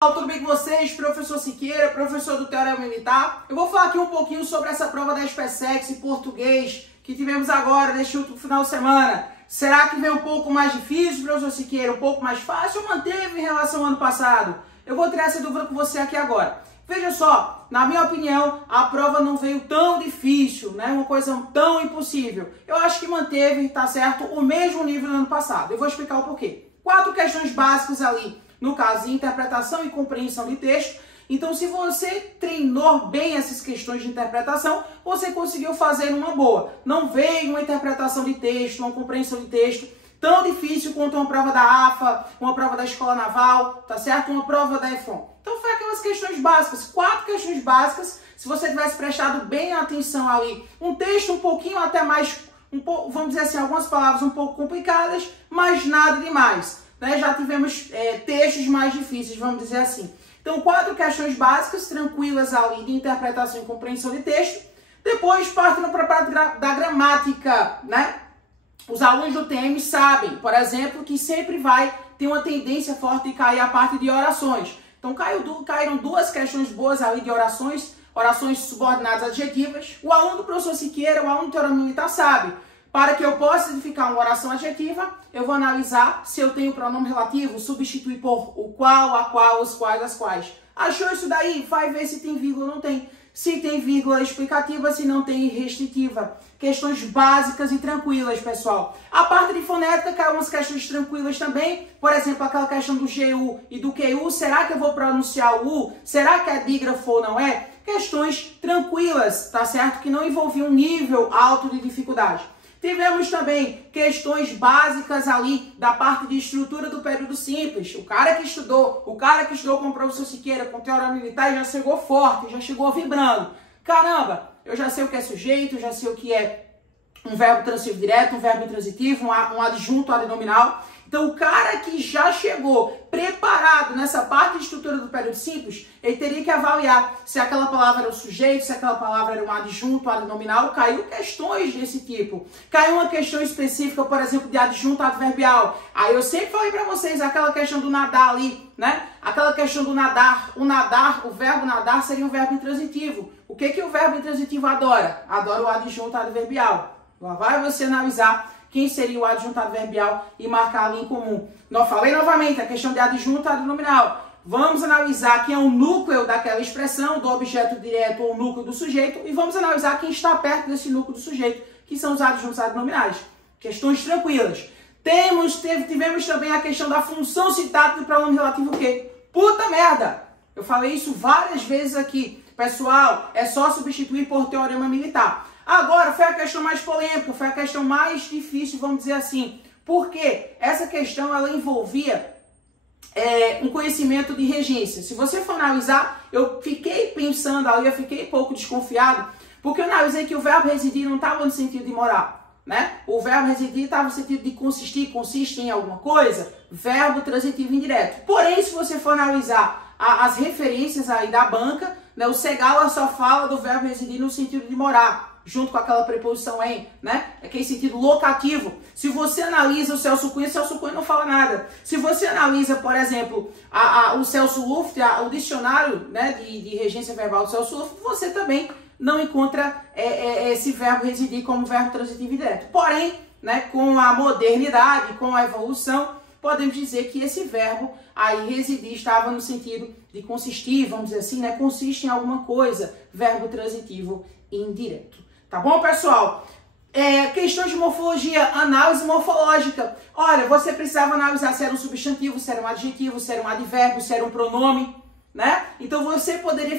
Tudo bem com vocês? Professor Siqueira, professor do Teorema Militar. Eu vou falar aqui um pouquinho sobre essa prova da SpaceX em português que tivemos agora, neste último final de semana. Será que vem um pouco mais difícil, professor Siqueira? Um pouco mais fácil ou manteve em relação ao ano passado? Eu vou tirar essa dúvida com você aqui agora. Veja só, na minha opinião, a prova não veio tão difícil, né? Uma coisa tão impossível. Eu acho que manteve, tá certo, o mesmo nível do ano passado. Eu vou explicar o porquê. 4 questões básicas ali. No caso de interpretação e compreensão de texto. Então, se você treinou bem essas questões de interpretação, você conseguiu fazer uma boa. Não veio uma interpretação de texto, uma compreensão de texto tão difícil quanto uma prova da AFA, uma prova da Escola Naval, tá certo? Uma prova da EFON. Então, foi aquelas questões básicas, 4 questões básicas. Se você tivesse prestado bem atenção ali, um texto um pouquinho até mais, vamos dizer assim, algumas palavras um pouco complicadas, mas nada demais. Já tivemos textos mais difíceis, vamos dizer assim. Então, 4 questões básicas, tranquilas ali, de interpretação e compreensão de texto. Depois, partindo para a parte da gramática, né? Os alunos do TM sabem, por exemplo, que sempre vai ter uma tendência forte de cair a parte de orações. Então, caíram 2 questões boas ali de orações subordinadas adjetivas. O aluno do professor Siqueira, o aluno do Teorema Militar sabe. Para que eu possa edificar uma oração adjetiva, eu vou analisar se eu tenho pronome relativo, substituir por o qual, a qual, os quais, as quais. Achou isso daí? Vai ver se tem vírgula ou não tem. Se tem vírgula explicativa, se não tem restritiva. Questões básicas e tranquilas, pessoal. A parte de fonética caiu umas questões tranquilas também. Por exemplo, aquela questão do GU e do QU. Será que eu vou pronunciar o U? Será que é dígrafo ou não é? Questões tranquilas, tá certo? Que não envolviam um nível alto de dificuldade. Tivemos também questões básicas ali da parte de estrutura do período simples. O cara que estudou com o professor Siqueira, com o Teorema Militar, já chegou forte, já chegou vibrando. Caramba, eu já sei o que é sujeito, já sei o que é um verbo transitivo direto, um verbo intransitivo, um adjunto adnominal. Então, o cara que já chegou preparado nessa parte de estrutura do período simples, ele teria que avaliar se aquela palavra era o sujeito, se aquela palavra era um adjunto adnominal. Caiu questões desse tipo. Caiu uma questão específica, por exemplo, de adjunto adverbial. Aí eu sempre falei para vocês aquela questão do nadar ali, né? Aquela questão do nadar. O verbo nadar seria um verbo intransitivo. O que o verbo intransitivo adora? Adora o adjunto adverbial. Lá vai você analisar quem seria o adjunto adverbial e marcar ali em comum. Não falei novamente a questão de adjunto adnominal. Vamos analisar quem é o núcleo daquela expressão, do objeto direto ou núcleo do sujeito, e vamos analisar quem está perto desse núcleo do sujeito, que são os adjuntos adnominais. Questões tranquilas. Tivemos também a questão da função citada do pronome relativo o quê? Puta merda! Eu falei isso várias vezes aqui. Pessoal, é só substituir por Teorema Militar. Agora, foi a questão mais polêmica, foi a questão mais difícil, vamos dizer assim. Porque essa questão, ela envolvia um conhecimento de regência. Se você for analisar, eu fiquei pensando ali, eu fiquei um pouco desconfiado, porque eu analisei que o verbo residir não estava no sentido de morar, né? O verbo residir estava no sentido de consistir, consiste em alguma coisa, verbo transitivo indireto. Porém, se você for analisar as referências aí da banca, né, o Segala só fala do verbo residir no sentido de morar, junto com aquela preposição em, né? Aquele sentido locativo. Se você analisa o Celso Cunha não fala nada. Se você analisa, por exemplo, o Celso Luft, o dicionário, né, de regência verbal do Celso Luft, você também não encontra esse verbo residir como verbo transitivo direto. Porém, né, com a modernidade, com a evolução, podemos dizer que esse verbo aí residir estava no sentido de consistir, vamos dizer assim, né? Consiste em alguma coisa, verbo transitivo indireto. Tá bom, pessoal? Questões de morfologia, análise morfológica. Olha, você precisava analisar se era um substantivo, se era um adjetivo, se era um advérbio, se era um pronome, né? Então você poderia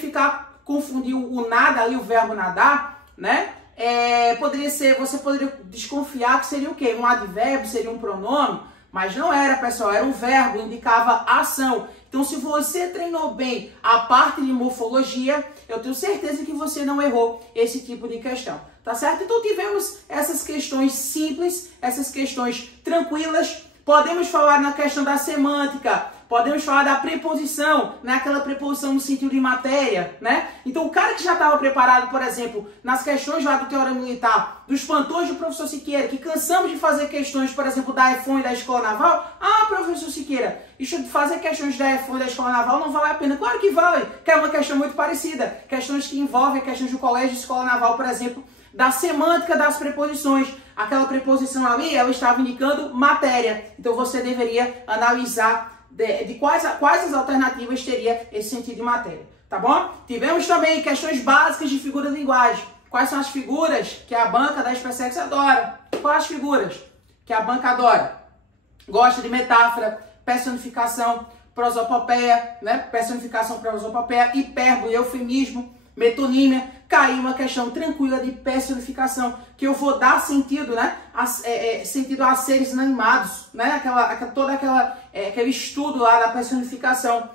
confundir o nada ali, o verbo nadar, né? Você poderia desconfiar que seria o quê? Um advérbio, seria um pronome, mas não era, pessoal, era um verbo, indicava ação. Então, se você treinou bem a parte de morfologia, eu tenho certeza que você não errou esse tipo de questão, tá certo? Então, tivemos essas questões simples, essas questões tranquilas. Podemos falar na questão da semântica. Podemos falar da preposição, né? Aquela preposição no sentido de matéria, né? Então, o cara que já estava preparado, por exemplo, nas questões lá do Teorema Militar, dos plantões do professor Siqueira, que cansamos de fazer questões, por exemplo, da EFON e da Escola Naval. Ah, professor Siqueira, isso de fazer questões da EFON e da Escola Naval não vale a pena. Claro que vale, que é uma questão muito parecida. Questões que envolvem questões do colégio e escola naval, por exemplo, da semântica das preposições. Aquela preposição ali, ela estava indicando matéria. Então, você deveria analisar de quais as alternativas teria esse sentido de matéria, tá bom? Tivemos também questões básicas de figuras de linguagem. Quais são as figuras que a banca da SpaceX adora? Quais as figuras que a banca adora? Gosta de metáfora, personificação, prosopopeia, né? Personificação, prosopopeia, hipérbole, eufemismo, metonímia. Caiu uma questão tranquila de personificação, que eu vou dar sentido, né? Sentido a seres inanimados, né? Aquele estudo lá da personificação.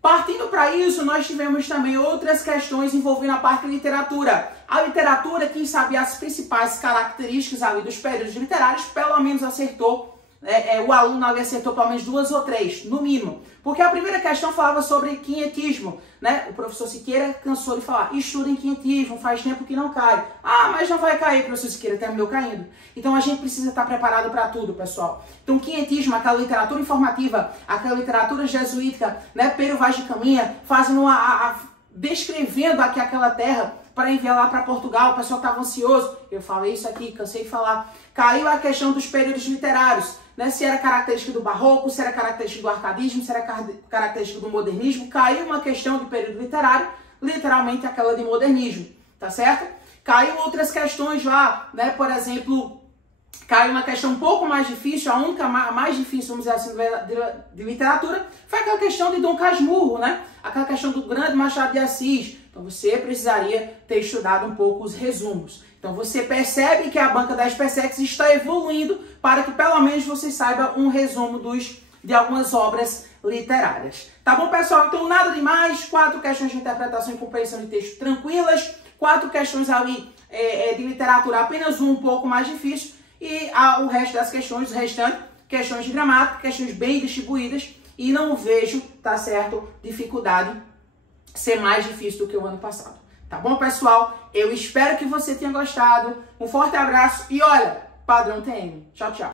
Partindo para isso, nós tivemos também outras questões envolvendo a parte de literatura. A literatura, quem sabia as principais características ali dos períodos literários, pelo menos acertou. O aluno ali acertou pelo menos 2 ou 3, no mínimo. Porque a primeira questão falava sobre quinhentismo, né? O professor Siqueira cansou de falar, estuda em quinhentismo, faz tempo que não cai. Ah, mas não vai cair, professor Siqueira, terminou caindo. Então a gente precisa estar preparado para tudo, pessoal. Então quinhentismo, aquela literatura informativa, aquela literatura jesuítica, né? Pero Vaz de Caminha, fazendo descrevendo aqui aquela terra para enviar lá para Portugal, o pessoal estava ansioso. Eu falei isso aqui, cansei de falar. Caiu a questão dos períodos literários, né? Se era característica do barroco, se era característica do arcadismo, se era característica do modernismo. Caiu uma questão de período literário, literalmente aquela de modernismo, tá certo? Caiu outras questões lá, né? Por exemplo, caiu uma questão um pouco mais difícil, a única mais difícil, vamos dizer assim, de literatura, foi aquela questão de Dom Casmurro, né? Aquela questão do grande Machado de Assis. Então você precisaria ter estudado um pouco os resumos. Então você percebe que a banca da SpaceX está evoluindo para que pelo menos você saiba um resumo de algumas obras literárias. Tá bom, pessoal? Então nada demais, 4 questões de interpretação e compreensão de texto tranquilas, 4 questões ali de literatura, apenas um pouco mais difícil, e o resto das questões, questões de gramática, questões bem distribuídas, e não vejo, tá certo, dificuldade ser mais difícil do que o ano passado. Tá bom, pessoal? Eu espero que você tenha gostado. Um forte abraço e olha, padrão TM. Tchau, tchau.